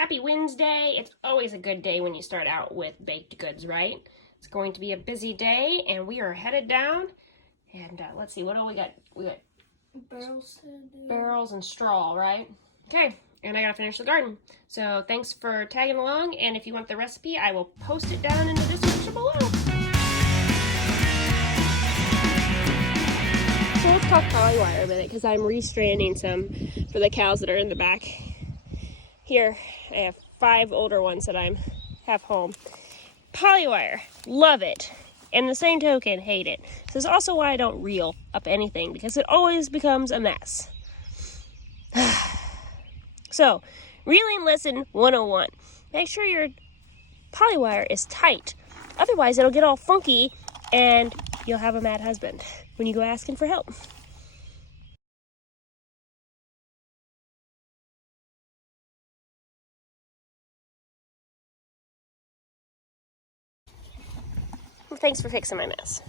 Happy Wednesday. It's always a good day when you start out with baked goods, right? It's going to be a busy day, and we are headed down. And let's see, what do we got? We got barrels and straw, right? Okay, and I gotta finish the garden. So thanks for tagging along, and if you want the recipe, I will post it down in the description below. So let's talk polywire a minute, because I'm restranding some for the cows that are in the back. Here, I have 5 older ones that I have home. Polywire, love it. And the same token, hate it. This is also why I don't reel up anything, because it always becomes a mess. So, reeling lesson 101. Make sure your polywire is tight. Otherwise, it'll get all funky, and you'll have a mad husband when you go asking for help. Thanks for fixing my mess.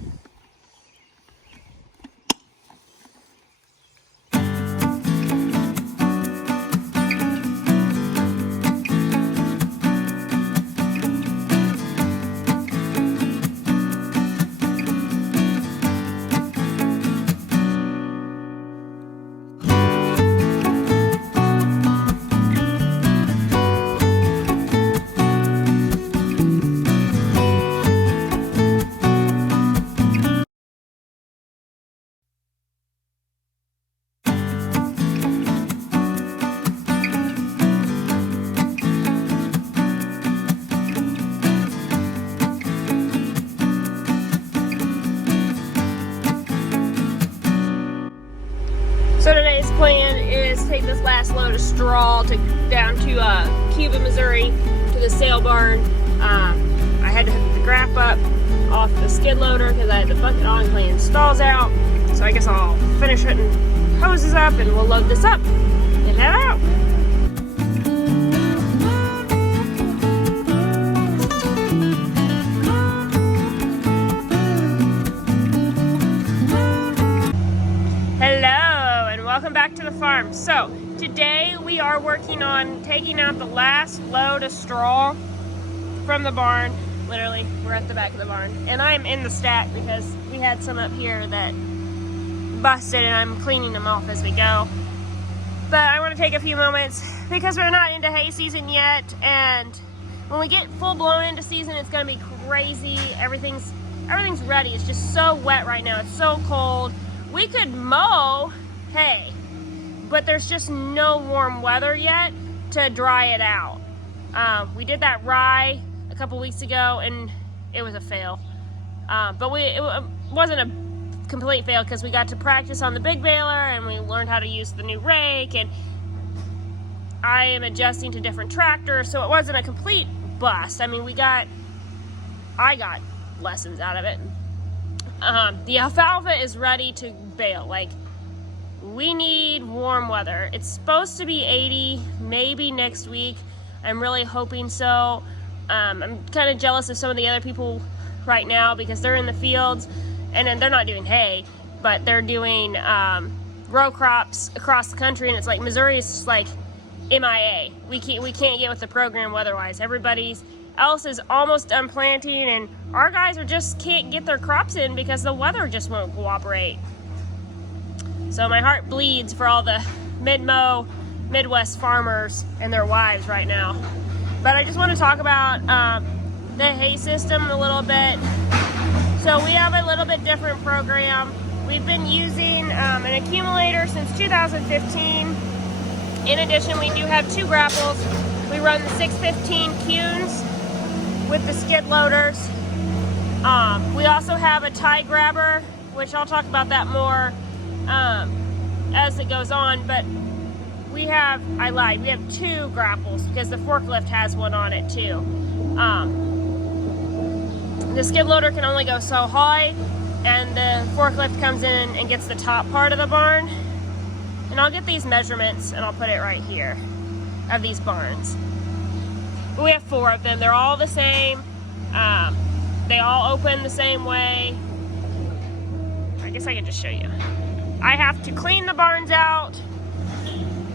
So today's plan is take this last load of straw down to Cuba, Missouri, to the sale barn. I had to hook the grap up off the skid loader because I had the bucket on cleaning stalls out. So I guess I'll finish putting hoses up and we'll load this up and head out. Welcome back to the farm. So today we are working on taking out the last load of straw from the barn. Literally, we're at the back of the barn. And I'm in the stack because we had some up here that busted and I'm cleaning them off as we go. But I want to take a few moments because we're not into hay season yet, and when we get full blown into season, it's going to be crazy. Everything's ready. It's just so wet right now. It's so cold. We could mow hay, but there's just no warm weather yet to dry it out. We did that rye a couple weeks ago and it was a fail. But it wasn't a complete fail because we got to practice on the big baler and we learned how to use the new rake, and I am adjusting to different tractors, so it wasn't a complete bust. I mean, I got lessons out of it. The alfalfa is ready to bale. Like, we need warm weather. It's supposed to be 80, maybe next week. I'm really hoping so. I'm kind of jealous of some of the other people right now because they're in the fields and then they're not doing hay, but they're doing row crops across the country, and it's like Missouri is just like MIA. We can't get with the program weather-wise. Everybody else is almost done planting, and our guys just can't get their crops in because the weather just won't cooperate. So my heart bleeds for all the mid-mow Midwest farmers and their wives right now. But I just want to talk about the hay system a little bit. So we have a little bit different program. We've been using an accumulator since 2015. In addition, we do have 2 grapples. We run the 615 Kuhns with the skid loaders. We also have a tie grabber, which I'll talk about that more as it goes on, but I lied, we have 2 grapples because the forklift has one on it too. The skid loader can only go so high, and the forklift comes in and gets the top part of the barn. And I'll get these measurements and I'll put it right here of these barns. But we have 4 of them. They're all the same. They all open the same way. I guess I could just show you. I have to clean the barns out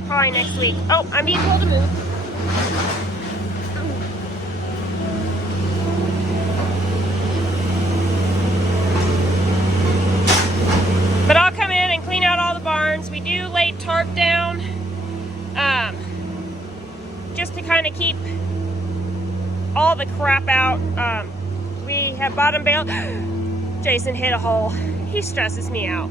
probably next week. Oh, I'm being told to move. just to kind of keep all the crap out. We have bottom bale. Jason hit a hole. He stresses me out.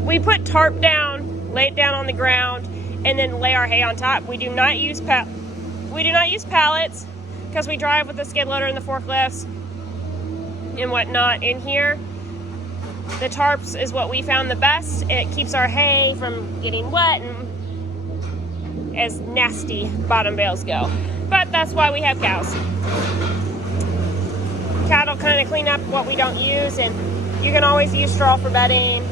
We put tarp down, lay it down on the ground, and then lay our hay on top. We do not use pallets because we drive with the skid loader and the forklifts and whatnot in here. The tarps is what we found the best. It keeps our hay from getting wet and as nasty bottom bales go. But that's why we have cows. Cattle kind of clean up what we don't use, and you can always use straw for bedding.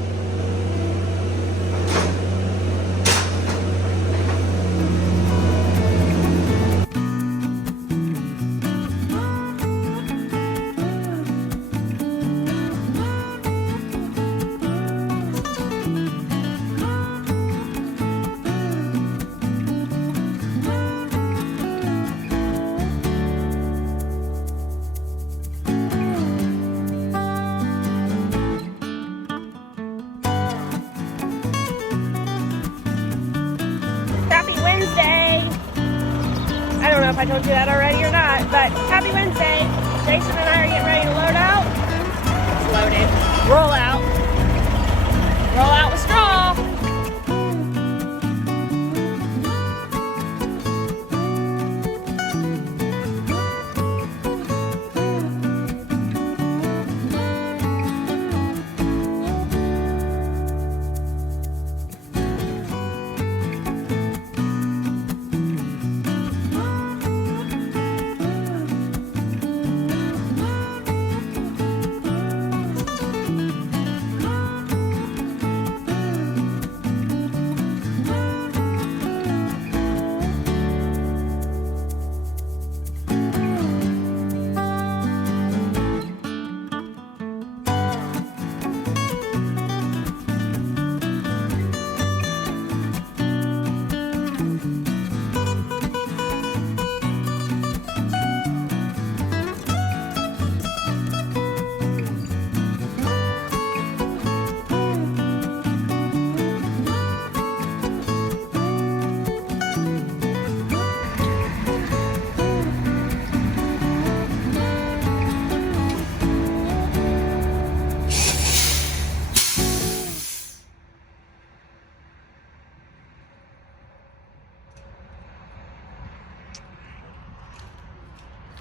I don't know if I told you that already or not, but happy Wednesday. Jason and I are getting ready to load out. It's loaded. Roll out. Roll out with straw.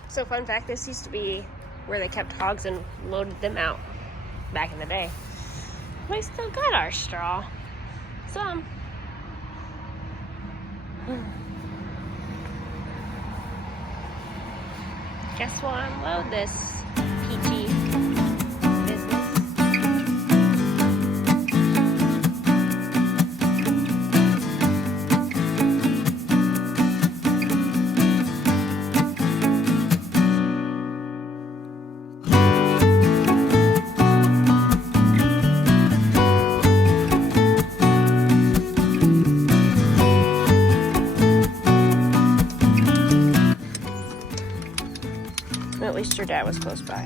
So fun fact, this used to be where they kept hogs and loaded them out back in the day. We still got our straw. Some. Guess we'll unload this peachy business. At least your dad was close by.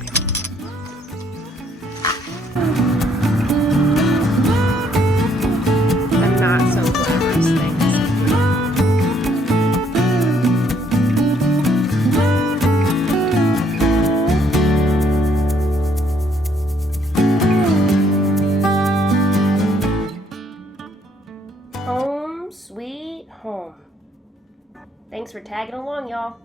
And not so glamorous things. Home sweet home. Thanks for tagging along, y'all.